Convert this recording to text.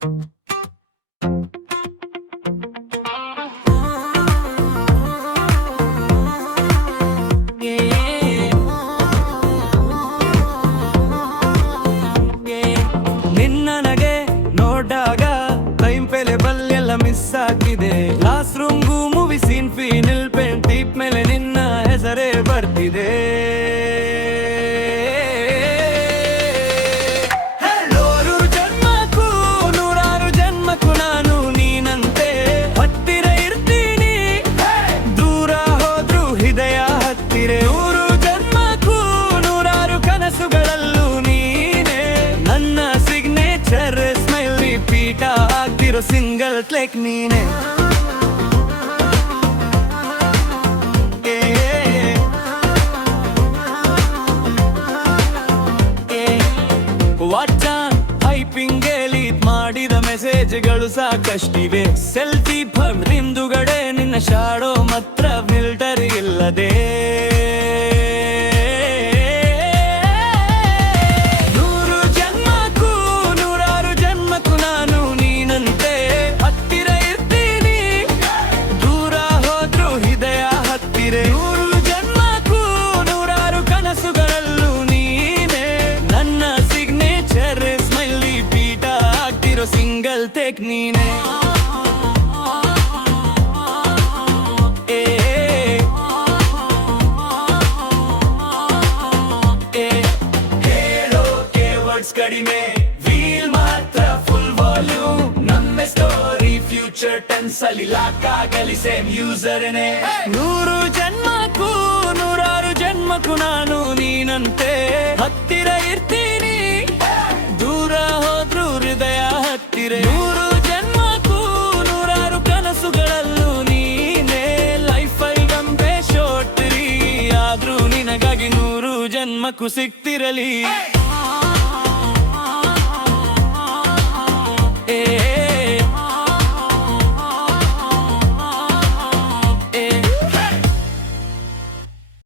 ನಿನ್ನನಗೆ ನೋಡಾಗ time ಪೆಲೆಬಲ್ ಎಲ್ಲ miss ಆಗಿದೆ. Class ರೂಮ್ಗೂ movie scene ಫೀನಿಲ್ pen ಟೀಪ್ ಮೇಲೆ ನಿನ್ನ ಹೆಸರೇ ಬರ್ತಿದೆ. ನೂರು ಜನ್ಮಕ್ಕೂ ನೂರಾರು ಜನ್ಮಕ್ಕೂ ನಾನು ನೀನಂತೆ ಹತ್ತಿರ ಇರ್ತೀನಿ. ದೂರ ಹೋದ್ರು ಹೃದಯ ಹತ್ತಿರ. ನೂರು ಜನ್ಮಕ್ಕೂ ನೂರಾರು ಕನಸುಗಳಲ್ಲೂ ನೀನೆ ನನ್ನ ಸಿಗ್ನೇಚರ್ ಸ್ಮೈಲ್ ರಿಪೀಟ್ ಆಗ್ತಿರೋ ಸಿಂಗಲ್ ಕ್ಲಿಕ್ ನೀನೆ. ವಾಟ್ಸಾಪ್ ಹೈಪಿಂಗ್ ಲೀಡ್ ಮಾಡಿದ ಮೆಸೇಜ್ಗಳು ಸಾಕಷ್ಟಿವೆ. ಸೆಲ್ಫಿ ಹಿಂದುಗಡೆ ನಿನ್ನ ಶಾಡೋ ಮಾತ್ರ ಫಿಲ್ಟರ್ ಇಲ್ಲದೆ. ನೂರು ಜನ್ಮಕ್ಕೂ ನೂರಾರು ಜನ್ಮಕ್ಕೂ ನಾನು ನೀನಂತೆ ಹತ್ತಿರ ಇರ್ತೀನಿ. ದೂರ ಹೋದ್ರು ಹೃದಯ ಹತ್ತಿರ. ನೂರು ಜನ್ಮಕ್ಕೂ ನೂರಾರು ಕನಸುಗಳಲ್ಲೂ ನೀನೆ ನನ್ನ ಸಿಗ್ನೇಚರ್ ಸ್ಮೈಲಿ ಪೀಠ ಆಗ್ತಿರೋ ಸಿಂಗಲ್ ಟೇಕ್ ನೀನೆ. ಹೇಳೋಕೆ ವರ್ಡ್ಸ್ ಕಡಿಮೆ, ವೀಲ್ ಮಾತ್ರ ಫುಲ್ ವಾಲ್ಯೂಮ್. ನಮ್ಮ ಸ್ಟೋರಿ ಫ್ಯೂಚರ್ ಟೆನ್ಸ್ ಅಲ್ಲಿ ಲಾಕ್ ಆಗಲಿ ಸೇಮ್ ಯೂಸರ್ನೇ. ನೂರು ಜನ್ಮಕ್ಕೂ ನೂರಾರು ಜನ್ಮಕ್ಕೂ ನಾನು ನೀನಂತೆ ಹತ್ತಿರ ಇರ್ತೀನಿ. ದೂರ ಹೋದ್ರು ಹೃದಯ ಹತ್ತಿರ. ನೂರು ಜನ್ಮಕ್ಕೂ ನೂರಾರು ಕನಸುಗಳಲ್ಲೂ ನೀನೆ ಲೈಫಲ್ಲಿ ಗಂಬೆ ಶೋಟ್ರಿ. ಆದ್ರೂ ನಿನಗಾಗಿ ನೂರು ಜನ್ಮಕ್ಕೂ ಸಿಗ್ತಿರಲಿ.